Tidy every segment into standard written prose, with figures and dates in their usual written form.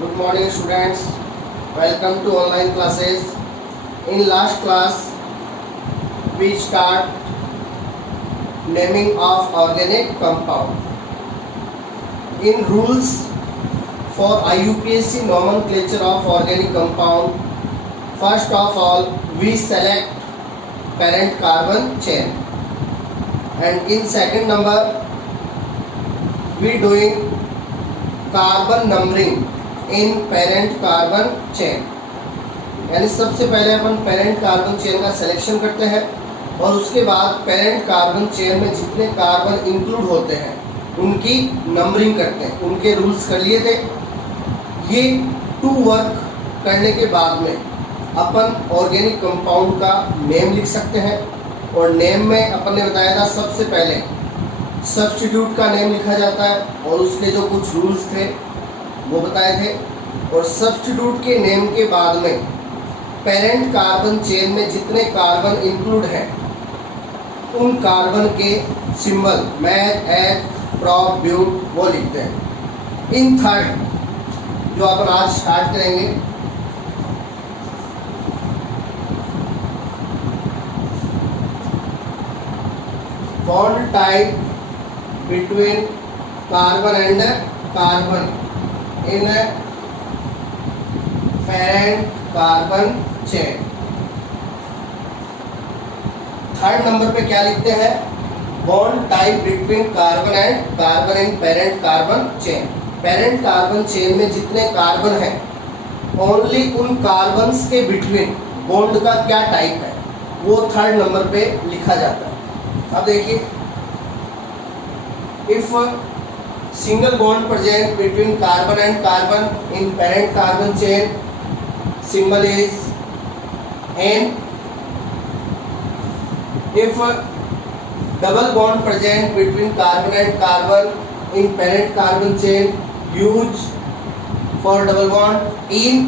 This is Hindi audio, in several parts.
Good morning students. Welcome to online classes. In last class we start naming of organic compound. In rules for IUPAC nomenclature of organic compound, first of all we select parent carbon chain, and in second number we doing carbon numbering in parent carbon chain. यानी सबसे पहले अपन पेरेंट कार्बन चेन का सिलेक्शन करते हैं और उसके बाद पेरेंट कार्बन चेन में जितने कार्बन इंक्लूड होते हैं उनकी नंबरिंग करते हैं। उनके रूल्स कर लिए थे। ये टू वर्क करने के बाद में अपन ऑर्गेनिक कंपाउंड का नेम लिख सकते हैं, और नेम में अपन ने बताया था सबसे पहले सब्स्टिट्यूट का नेम लिखा जाता है और उसके जो कुछ रूल्स थे वो बताए थे, और सब्स्टिट्यूट के नेम के बाद में पेरेंट कार्बन चेन में जितने कार्बन इंक्लूड हैं उन कार्बन के सिंबल मैथ, एथ, प्रॉप, ब्यूट वो लिखते हैं। इन थर्ड जो अपन आज स्टार्ट करेंगे, bond type between carbon and carbon in a parent carbon chain। Third number पे क्या लिखते हैं? Bond type between carbon and carbon in parent carbon chain. Parent carbon chain में जितने कार्बन हैं ओनली उन कार्बन्स के बिटवीन बॉन्ड का क्या टाइप है वो थर्ड नंबर पे लिखा जाता है। अब देखिए, if single bond present between carbon and carbon in parent carbon chain, symbol is N. If double bond present between carbon and carbon in parent carbon chain, use for double bond in.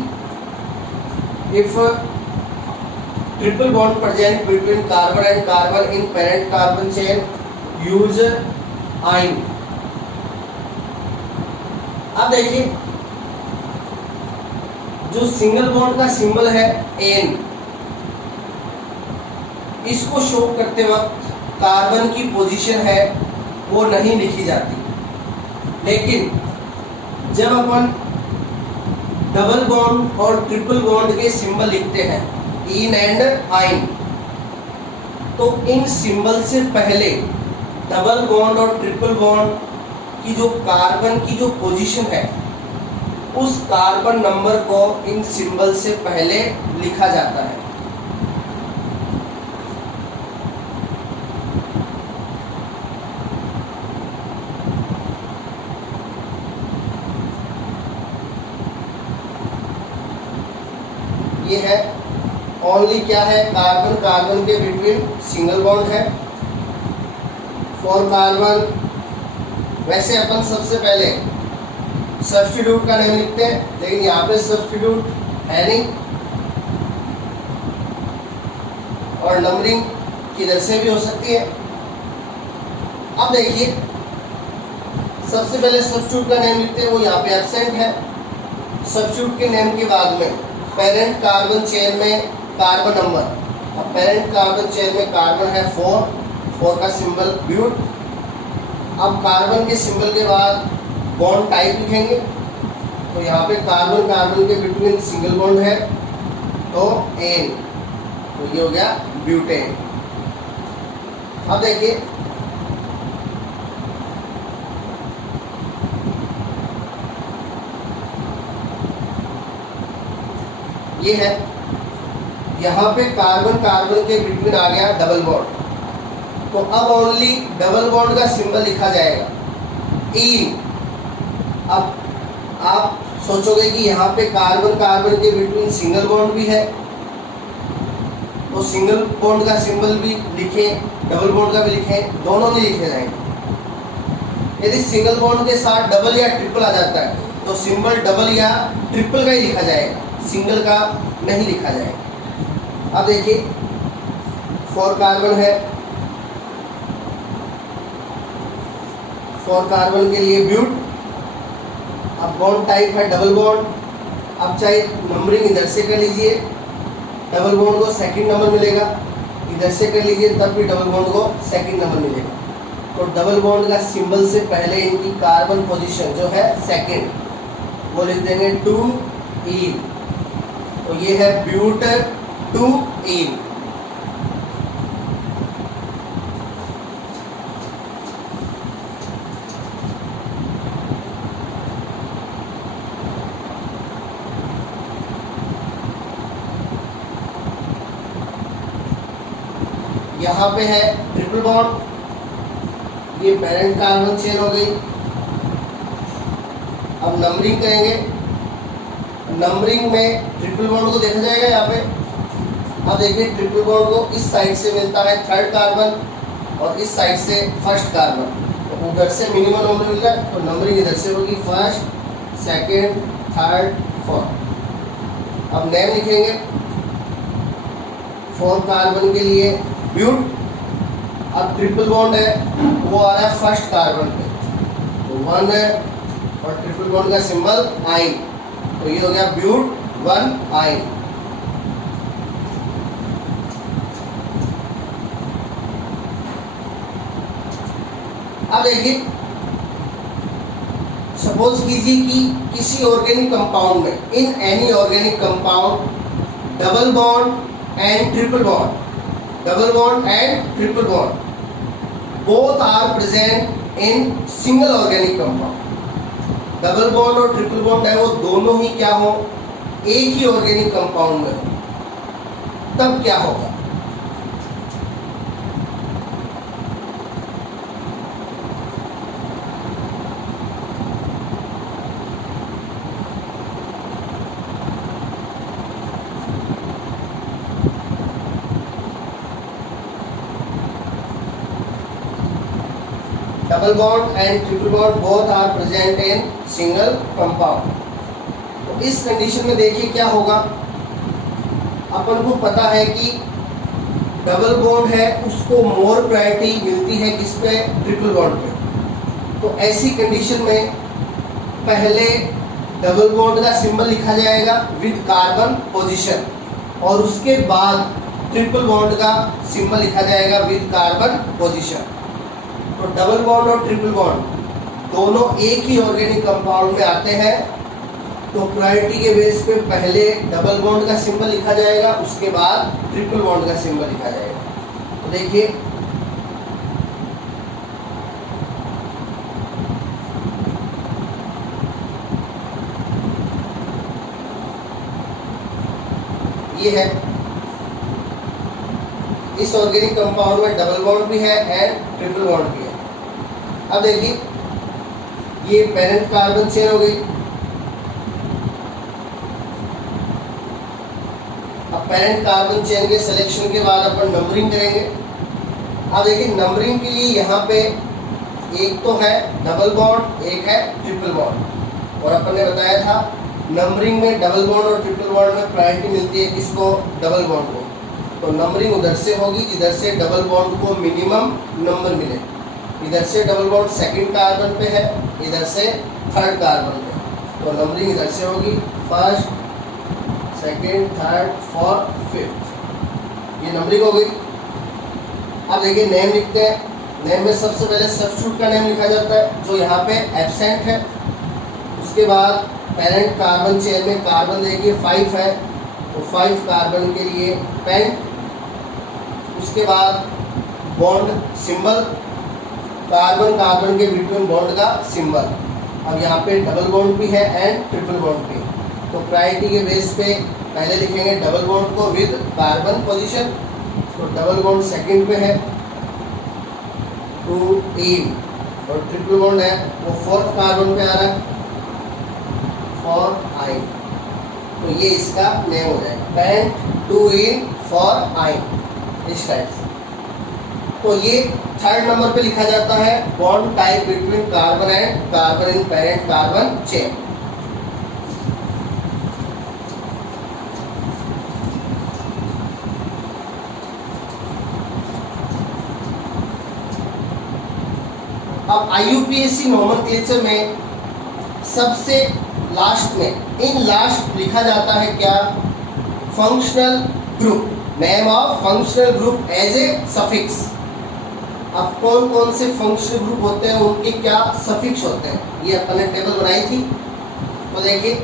If triple bond present between carbon and carbon in parent carbon chain, use आइन। अब देखिए, जो सिंगल बॉन्ड का सिंबल है एन, इसको शो करते वक्त कार्बन की पोजीशन है वो नहीं लिखी जाती, लेकिन जब अपन डबल बॉन्ड और ट्रिपल बॉन्ड के सिंबल लिखते हैं इन एंड आइन, तो इन सिंबल से पहले डबल बॉन्ड और ट्रिपल बॉन्ड की जो कार्बन की जो पोजीशन है उस कार्बन नंबर को इन सिंबल से पहले लिखा जाता है। ये है ओनली क्या है, कार्बन कार्बन के बिटवीन सिंगल बॉन्ड है। फॉर कार्बन वैसे अपन सबसे पहले सब्स्टिट्यूट का नेम लिखते हैं, लेकिन यहाँ पे सब्स्टिट्यूट है नहीं और नंबरिंग किधर से भी हो सकती है। अब देखिए, सबसे पहले सब्स्टिट्यूट का नेम लिखते हैं, वो यहाँ पे एब्सेंट है। सब्स्टिट्यूट के नेम के बाद में पेरेंट कार्बन चेन में कार्बन नंबर, अब पेरेंट कार्बन चेन में कार्बन है 4 का सिंबल ब्यूट। अब कार्बन के सिंबल के बाद बॉन्ड टाइप लिखेंगे, तो यहाँ पे कार्बन कार्बन के बिटवीन सिंगल बॉन्ड है तो एन, तो ये हो गया ब्यूटेन। अब देखिए, ये है, यहाँ पे कार्बन कार्बन के बिटवीन आ गया डबल बॉन्ड, तो अब ओनली डबल बॉन्ड का सिंबल लिखा जाएगा इन। अब आप सोचोगे कि यहाँ पे कार्बन कार्बन के बिटवीन सिंगल बॉन्ड भी है, तो सिंगल बॉन्ड का सिंबल भी लिखें, डबल बॉन्ड का भी लिखें, दोनों नहीं लिखे जाएंगे। यदि सिंगल बॉन्ड के साथ डबल या ट्रिपल आ जाता है तो सिंबल डबल या ट्रिपल का ही लिखा जाएगा, सिंगल का नहीं लिखा जाएगा। अब देखिए, 4 कार्बन है, 4 कार्बन के लिए ब्यूट, अब बॉन्ड टाइप है डबल बॉन्ड। अब चाहे नंबरिंग इधर से कर लीजिए, डबल बॉन्ड को सेकंड नंबर मिलेगा, इधर से कर लीजिए तब भी डबल बॉन्ड को सेकंड नंबर मिलेगा। तो डबल बॉन्ड का सिंबल से पहले इनकी कार्बन पोजीशन जो है सेकंड, वो लिख देंगे 2 इन। तो ये है ब्यूट 2 इन। यहाँ पे है ट्रिपल बॉन्ड, ये पेरेंट कार्बन चेन हो गई। अब नंबरिंग करेंगे, नंबरिंग में ट्रिपल बॉन्ड को देखा जाएगा यहाँ पे। अब देखिए ट्रिपल बॉन्ड को इस साइड से मिलता है थर्ड कार्बन और इस साइड से फर्स्ट कार्बन, तो उधर से मिनिमम नंबर मिल रहा है, तो नंबरिंग इधर से होगी फर्स्ट, सेकेंड, थर्ड, फोर्थ। अब नेम लिखेंगे, 4 कार्बन के लिए ब्यूट। अब ट्रिपल बॉन्ड है वो आ रहा है फर्स्ट कार्बन पे, तो 1 है और ट्रिपल बॉन्ड का सिंबल आइन, तो ये हो गया ब्यूट 1 आइन। अब देखिए, सपोज कीजिए कि किसी ऑर्गेनिक कंपाउंड में, in any organic compound double bond and triple bond, double bond and triple bond both are present in single organic compound। Double bond और ट्रिपल बॉन्ड है वो दोनों ही क्या हो, एक ही ऑर्गेनिक कंपाउंड में हो, तब क्या होगा? Double bond and triple bond both are present in single compound. तो इस कंडीशन में देखिए क्या होगा, अपन को पता है कि डबल बॉन्ड है उसको मोर प्रायोरिटी मिलती है किस पे, ट्रिपल बॉन्ड पे। तो ऐसी कंडीशन में पहले डबल बॉन्ड का सिंबल लिखा जाएगा विद कार्बन पोजीशन और उसके बाद ट्रिपल बॉन्ड का सिंबल लिखा जाएगा विद कार्बन पोजीशन। तो डबल बॉन्ड और ट्रिपल बॉन्ड दोनों एक ही ऑर्गेनिक कंपाउंड में आते हैं, तो प्रायोरिटी के बेस पे पहले डबल बॉन्ड का सिंबल लिखा जाएगा, उसके बाद ट्रिपल बॉन्ड का सिंबल लिखा जाएगा। तो देखिए ये है, इस ऑर्गेनिक कंपाउंड में डबल बॉन्ड भी है एंड ट्रिपल बॉन्ड भी है। अब देखिए ये पेरेंट कार्बन चेन हो गई। अब पेरेंट कार्बन चेन के सिलेक्शन के बाद अपन नंबरिंग करेंगे। अब देखिए नंबरिंग के लिए यहाँ पे एक तो है डबल बॉन्ड, एक है ट्रिपल बॉन्ड, और अपन ने बताया था नंबरिंग में डबल बॉन्ड और ट्रिपल बॉन्ड में प्रायोरिटी मिलती है किसको, डबल बॉन्ड को। तो नंबरिंग उधर से होगी जिधर से डबल बॉन्ड को मिनिमम नंबर मिले। इधर से डबल बॉन्ड सेकंड कार्बन पे है, इधर से थर्ड कार्बन पे, तो नंबरिंग इधर से होगी first, second, third, fourth, fifth. ये नंबरिंग हो गई। अब देखिए नेम लिखते हैं। नेम में सबसे पहले सब्स्टिट्यूट का नेम लिखा जाता है जो यहाँ पे एब्सेंट है। उसके बाद पेरेंट कार्बन चेन में कार्बन देखिए 5 है, तो 5 कार्बन के लिए पेंट। उसके बाद बॉन्ड सिंबल, कार्बन कार्बन के बिटवीन बॉन्ड का सिंबल। अब यहाँ पे डबल बॉन्ड भी है एंड ट्रिपल बॉन्ड भी, तो प्रायोरिटी के बेस पे पहले लिखेंगे डबल बॉन्ड को विद कार्बन पोजीशन। तो डबल बॉन्ड सेकंड पे है 2 इन, और ट्रिपल बॉन्ड है वो फोर्थ कार्बन पे आ रहा है 4 आइन। तो ये इसका नेम हो जाएगा पेंट 2 इन 4 आइन, इस टाइप से। तो ये थर्ड नंबर पे लिखा जाता है bond type between carbon and carbon in parent carbon chain. अब IUPAC नोमेनक्लेचर में सबसे लास्ट में इन लास्ट लिखा जाता है क्या, functional group, name of functional group as a suffix. अब कौन कौन से फंक्शनल ग्रुप होते हैं, उनके क्या सफिक्स होते हैं, ये अपन ने टेबल बनाई थी। तो देखिए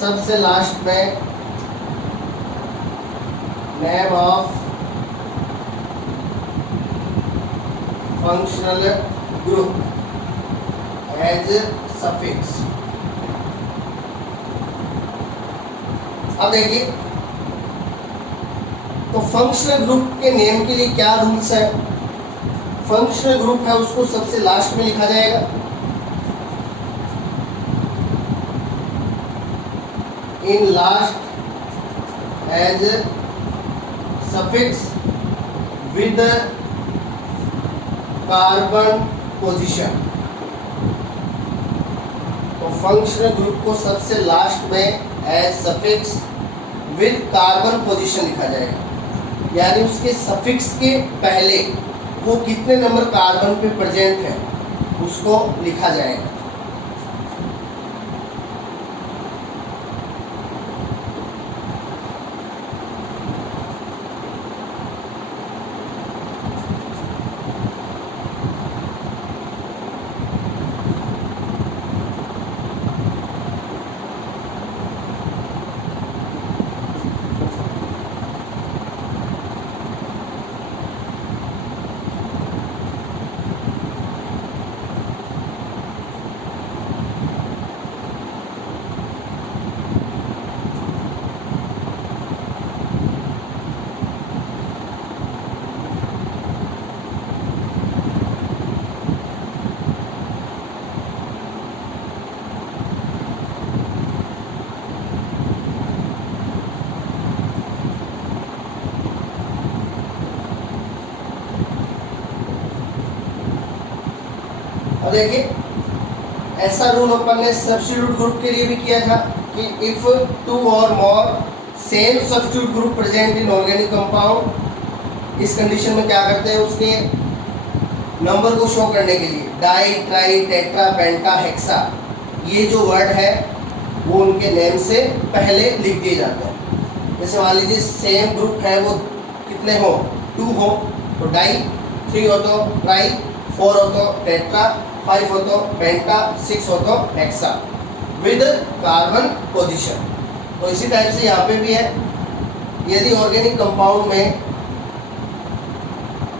सबसे लास्ट में name of functional group as suffix. अब देखिए तो फंक्शनल ग्रुप के नेम के लिए क्या रूल्स है, फंक्शनल ग्रुप है उसको सबसे लास्ट में लिखा जाएगा, in last as suffix with carbon position. तो फंक्शनल ग्रुप को सबसे लास्ट में as suffix with carbon position लिखा जाएगा, यानी उसके सफिक्स के पहले वो कितने नंबर कार्बन पे प्रेजेंट है उसको लिखा जाएगा। और देखिए ऐसा रूल अपन ने सब्स्टिट्यूट ग्रुप के लिए भी किया था कि if two or more same substitute group present in organic compound, इस कंडीशन में क्या करते हैं, उसके नंबर को शो करने के लिए डाई, ट्राई, टेट्रा, पेंटा, हेक्सा, ये जो वर्ड है वो उनके नेम से पहले लिख दिए जाते हैं। जैसे मान लीजिए सेम ग्रुप है, वो कितने हो, 2 हो तो डाई, 3 हो तो ट्राई, 4 हो तो टेट्रा, 5 हो तो पेंटा, 6 हो तो हेक्सा विद कार्बन पोजीशन। तो इसी टाइप से यहाँ पे भी है, यदि ऑर्गेनिक कंपाउंड में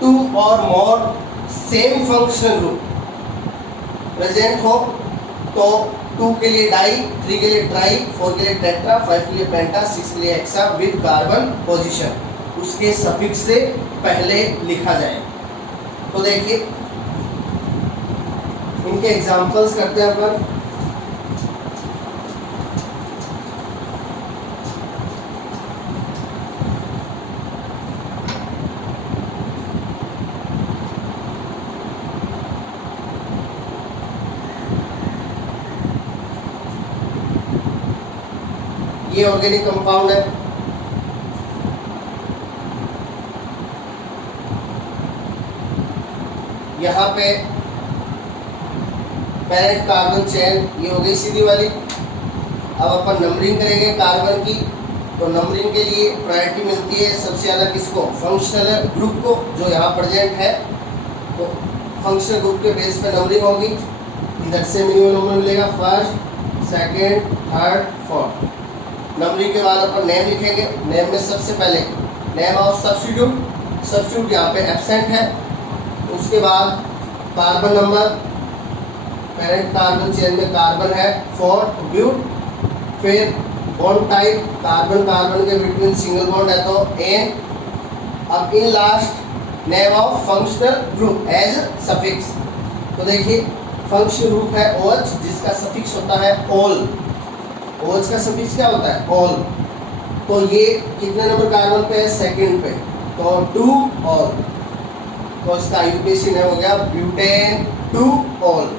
2 और more same functional group present हो तो 2 के लिए डाई, 3 के लिए ट्राई, 4 के लिए टेट्रा, 5 के लिए पेंटा, 6 के लिए हेक्सा विद कार्बन पोजीशन, उसके सफिक्स से पहले लिखा जाए। तो देखिए इनके एग्जांपल्स करते हैं अपन। ये ऑर्गेनिक कंपाउंड है, यहाँ पे पेरेंट कार्बन चेन ये हो गई सीधी वाली। अब अपन नंबरिंग करेंगे कार्बन की, तो नंबरिंग के लिए प्रायोरिटी मिलती है सबसे ज़्यादा किसको, फंक्शनल ग्रुप को जो यहाँ प्रेजेंट है। तो फंक्शनल ग्रुप के बेस पे नंबरिंग होगी, इधर से मिनिमम नंबर मिलेगा, first, second, third, fourth. Numbering के बाद अपन नेम लिखेंगे, नेम में सबसे पहले नेम ऑफ सब्स्टिट्यूट, सब्स्टिट्यूट यहाँ पे एब्सेंट है। उसके बाद carbon number, parent carbon chain में कार्बन है 4 ब्यूट, फिर बॉन्ड टाइप, कार्बन कार्बन के बिटवीन सिंगल बॉन्ड है तो एन। अब in last name of functional group as suffix. तो देखिए फंक्शनल ग्रुप है OH जिसका सफिक्स होता है ऑल, OH का सफिक्स क्या होता है, ऑल। तो ये कितने नंबर कार्बन पे है, सेकंड पे, तो 2 ऑल, तो इसका यूपीएससी नेम हो गया ब्यूटेन 2 ऑल।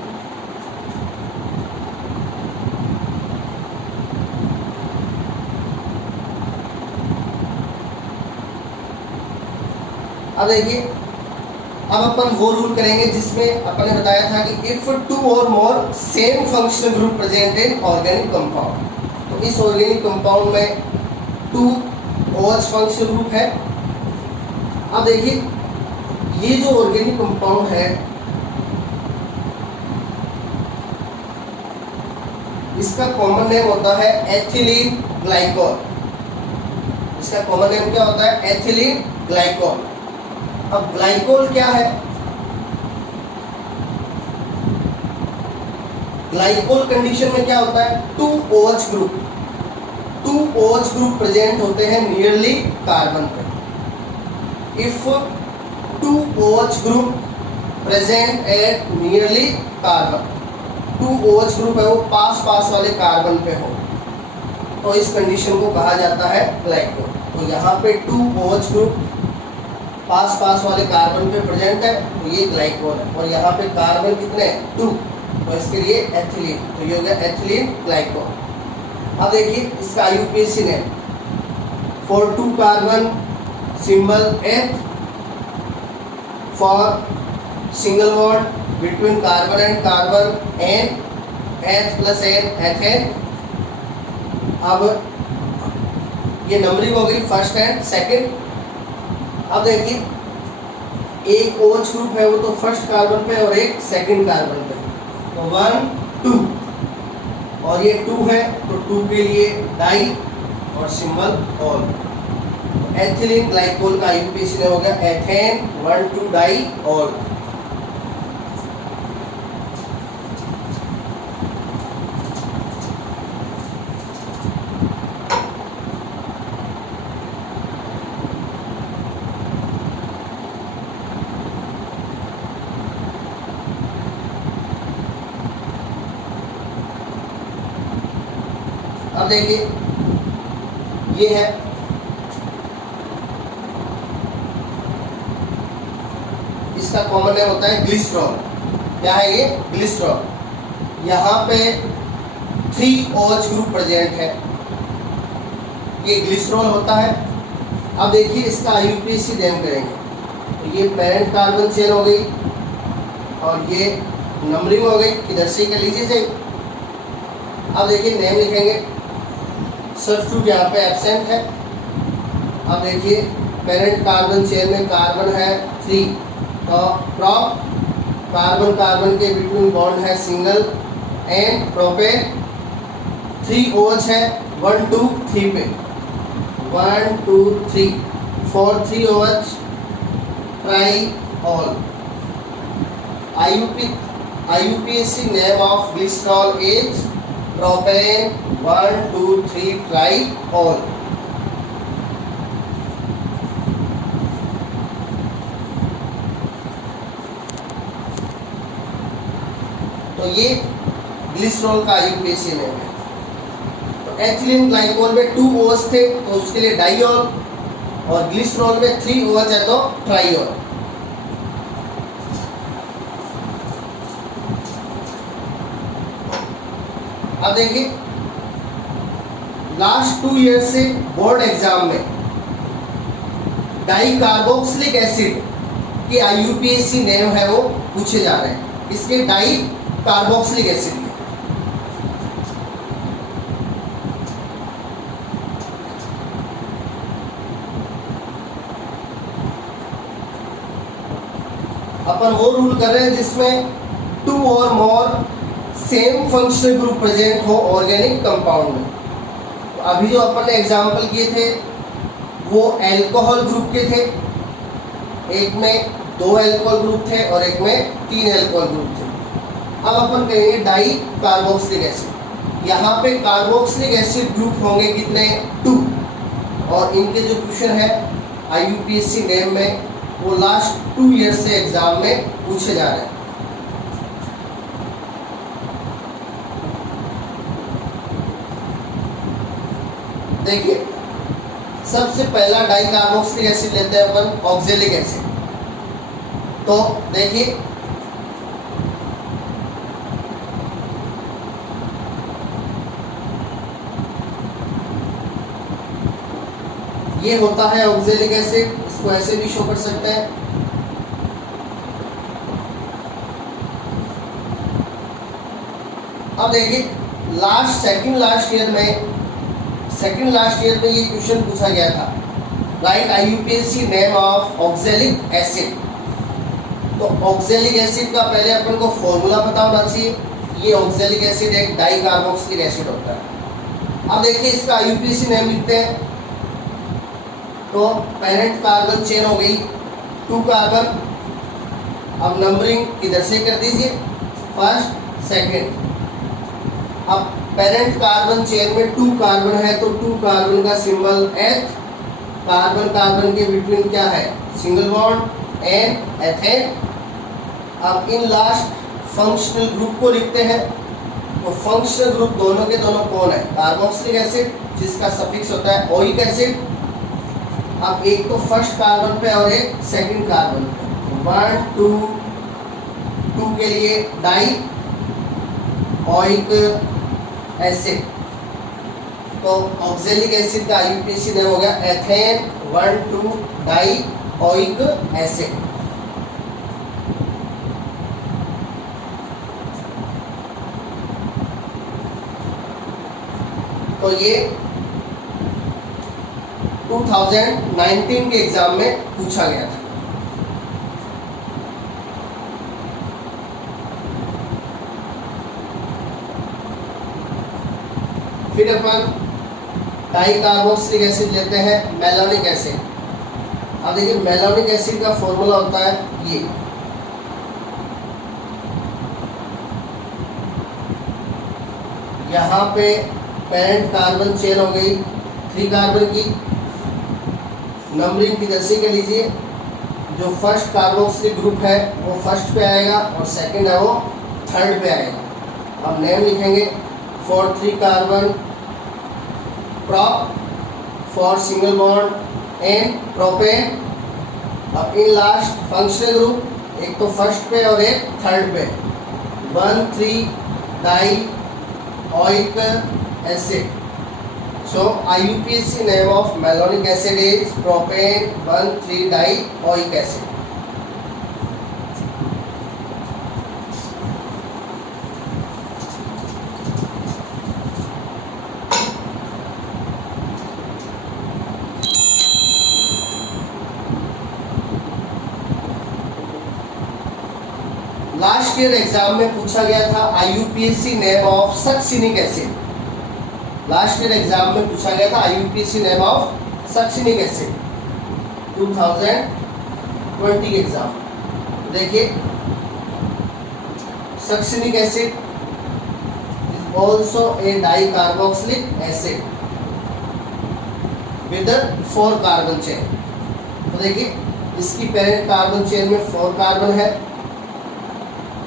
अब देखिए अब अपन वो रूल करेंगे जिसमें अपन ने बताया था कि if two or more same functional group present in organic compound, तो इस ऑर्गेनिक कंपाउंड में 2 OH फंक्शनल ग्रुप है। अब देखिए ये जो ऑर्गेनिक कंपाउंड है इसका कॉमन नेम होता है एथिलीन ग्लाइकोल। इसका कॉमन नेम क्या होता है? Ethylene glycol. अब ग्लाइकोल क्या है? ग्लाइकोल कंडीशन में क्या होता है? 2 OH group, 2 OH group present होते हैं नियरली कार्बन पे। If 2 OH group present at nearly carbon, 2 OH group है वो पास वाले कार्बन पे हो, तो इस कंडीशन को कहा जाता है ग्लाइकोल। तो यहाँ पे 2 OH ग्रुप पास वाले कार्बन पे प्रेजेंट है तो ये ग्लाइकोल है, और यहाँ पे कार्बन कितने हैं? 2, तो इसके लिए एथिलीन, तो ये हो गया एथिलीन ग्लाइकोल। अब देखिए इसका IUPAC name, for 2 carbon symbol H, for single bond between carbon and carbon N, H+N ethane. अब ये नंबरिंग हो गई फर्स्ट एंड सेकंड। अब देखिए एक OH ग्रुप है वो तो फर्स्ट कार्बन पे और एक सेकंड कार्बन पे, तो 1 2, और ये 2 है तो 2 के लिए डाई और सिंबल ऑल। एथिलीन ग्लाइकोल का IUPAC हो गया एथेन 1,2 डाई ऑल। अब देखिए ये है इसका कॉमन नेम होता है ग्लिसरॉल। क्या है ये? ग्लिसरॉल। यहाँ पे 3 OH ग्रुप प्रेजेंट है, ये ग्लिसरॉल होता है। अब देखिए इसका IUPAC नेम करेंगे, तो ये पेरेंट कार्बन चेन हो गई और ये नंबरिंग हो गई, किधर से कर लीजिए सही। अब देखिए नेम लिखेंगे, सब्स्टिट्यूट यहाँ पे एब्सेंट है। अब देखिए पेरेंट कार्बन चेन में कार्बन है 3, तो प्रॉप कार्बन के बिटवीन बॉन्ड है सिंगल एंड प्रोपेन, 3 OH है 1 2 3 पे, 1 2 3 4 3 OH try all. IUPAC name of glycerol is propane 1 2 3 try all. तो ये ग्लिसरॉल का IUPAC नेम है। तो एथिलीन ग्लाइकोल में 2 OH थे तो उसके लिए डाइऑल, और ग्लिसरॉल में 3 OH है तो ट्राइऑल। अब देखिए लास्ट 2 ईयर से बोर्ड एग्जाम में डाई कार्बोक्सिलिक एसिड के IUPAC नेम है वो पूछे जा रहे हैं, इसके डाई कार्बोक्सिलिक एसिड में। अपन वो रूल कर रहे हैं जिसमें 2 और more same functional group present हो ऑर्गेनिक कंपाउंड में। तो अभी जो अपन ने एग्जांपल किए थे वो अल्कोहल ग्रुप के थे, एक में 2 अल्कोहल ग्रुप थे और एक में 3 अल्कोहल ग्रुप थे। अब अपन कहेंगे डाई कार्बोक्सिलिक एसिड। यहाँ पे कार्बोक्सिलिक एसिड ग्रुप होंगे कितने? 2, और इनके जो क्वेश्चन है IUPAC नेम में वो लास्ट 2 ईयर से एग्जाम में पूछे जा रहे हैं। देखिए सबसे पहला डाई कार्बोक्सिलिक एसिड लेते हैं अपन, ऑक्जेलिक एसिड। तो देखिए ये होता है ऑक्जेलिक एसिड, इसको ऐसे भी शो कर सकते हैं, अब देखिए सेकंड लास्ट ईयर में ये क्वेश्चन पूछा गया था, right IUPAC name of oxalic acid. तो ऑक्सैलिक एसिड का पहले अपन को फॉर्मूला पता होना चाहिए। ये ऑक्सैलिक एसिड एक डाई कार्बोक्सिलिक एसिड होता है। अब देखिए इसका IUPAC नेम लिखते हैं। तो पेरेंट कार्बन चेन हो गई 2 कार्बन। अब नंबरिंग इधर से कर दीजिए, फर्स्ट सेकंड। अब पेरेंट कार्बन चेन में 2 कार्बन है तो 2 कार्बन का सिंबल H। कार्बन के बिटवीन क्या है, सिंगल बॉन्ड एन एथेन। अब इन लास्ट फंक्शनल ग्रुप को लिखते हैं। तो फंक्शनल ग्रुप दोनों के दोनों कौन है, कार्बोक्सिलिक एसिड जिसका सफिक्स होता है ओइक एसिड। अब एक तो फर्स्ट कार्बन पे और एक सेकंड कार्बन पे, 1 2 2 के लिए डाई ओइक एसिड। तो ऑक्सैलिक एसिड का IUPAC नेम हो गया एथेन 1,2 डाई ओइक एसिड। तो ये 2019 के एग्जाम में पूछा गया था। फिर अपन डाई कार्बोक्सिलिक एसिड लेते हैं, मेलोनिक एसिड। अब देखिए मेलोनिक एसिड का फॉर्मूला होता है ये, यहाँ पे पेरेंट कार्बन चेन हो गई 3 कार्बन की। नंबरिंग किधर से कर लीजिए, जो फर्स्ट कार्बोक्सिलिक ग्रुप है वो फर्स्ट पे आएगा और सेकंड है वो थर्ड पे आएगा। अब नेम लिखेंगे for 3 carbon prop, for single bond and propane। अब इन लास्ट फंक्शनल ग्रुप एक तो फर्स्ट पे और एक थर्ड पे, 1,3 die oic acid. So IUPAC name of malonic acid is propane 1,3 die oic acid. Last year exam में पूछा गया था IUPAC name of succinic acid. Last year exam में पूछा गया था IUPAC name of succinic acid 2020 के एग्जाम। देखिए succinic acid is also a di carboxylic acid with 4 carbon chain. तो देखिए इसकी पेरेंट कार्बन चेन में 4 कार्बन है।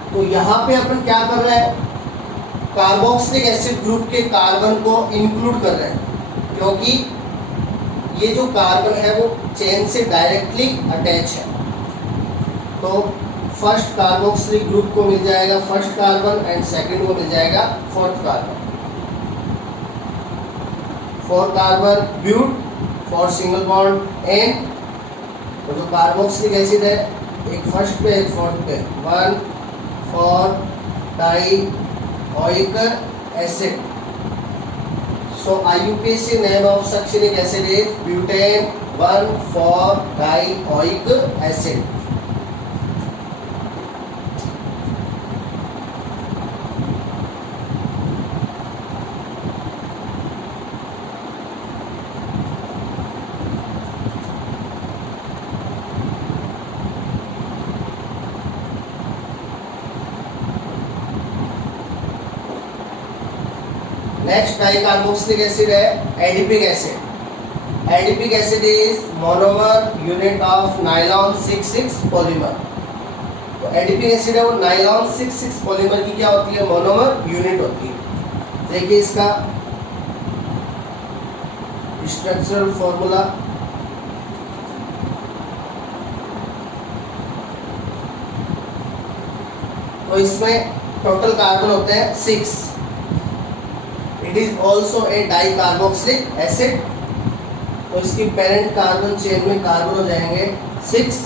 तो यहाँ पे अपन क्या कर रहे हैं, कार्बोक्सिलिक एसिड ग्रुप के कार्बन को इंक्लूड कर रहे हैं, क्योंकि ये जो कार्बन है वो चेन से डायरेक्टली अटैच है। तो फर्स्ट कार्बोक्सिलिक ग्रुप को मिल जाएगा फर्स्ट कार्बन एंड सेकंड को मिल जाएगा fourth carbon. 4 carbon but for single bond an. तो जो कार्बोक्सिलिक एसिड है एक फर्स्ट पे एक फोर्थ पे, 1,4 dioic acid. So IUPAC name of succinic acid is butane 1,4 dioic acid. Next dicarboxylic acid है adipic acid. Adipic acid is monomer unit of nylon 6,6 polymer. तो एडिपिक एसिड है वो नाइलॉन 6,6 पॉलीमर की क्या होती है, मोनोमर यूनिट होती है। देखिए इसका स्ट्रक्चरल फॉर्मूला, तो इसमें टोटल कार्बन होते हैं 6। It is also a di carboxylic acid. तो इसकी पेरेंट कार्बन चेन में कार्बन हो जाएंगे 6।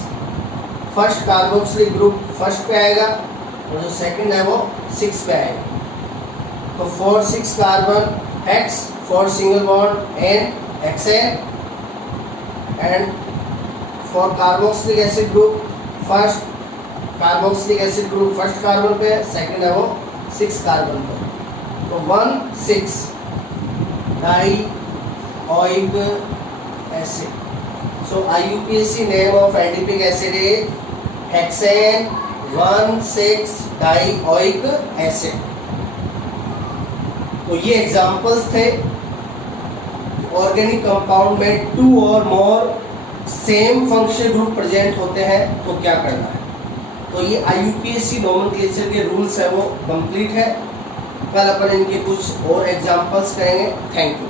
फर्स्ट कार्बोक्सिलिक ग्रुप फर्स्ट पे आएगा और जो सेकंड है वो 6 पे आएगा। तो 4 6 carbon hex, 4 single bond an hexane, and for carboxylic acid group first carboxylic acid group first carbon पे, सेकंड है वो 6 कार्बन पे, तो 1 6 dioic acid. So IUPAC name of adipic acid is hexane 1,6-dioic acid. तो ये एग्जाम्पल्स थे. ऑर्गेनिक कंपाउंड में 2 और more same function group present होते हैं तो क्या करना है. तो ये IUPAC नोमेनक्लेचर के रूल्स है वो कंप्लीट है. कल अपन इनके कुछ और एग्जाम्पल्स करेंगे. Thank you.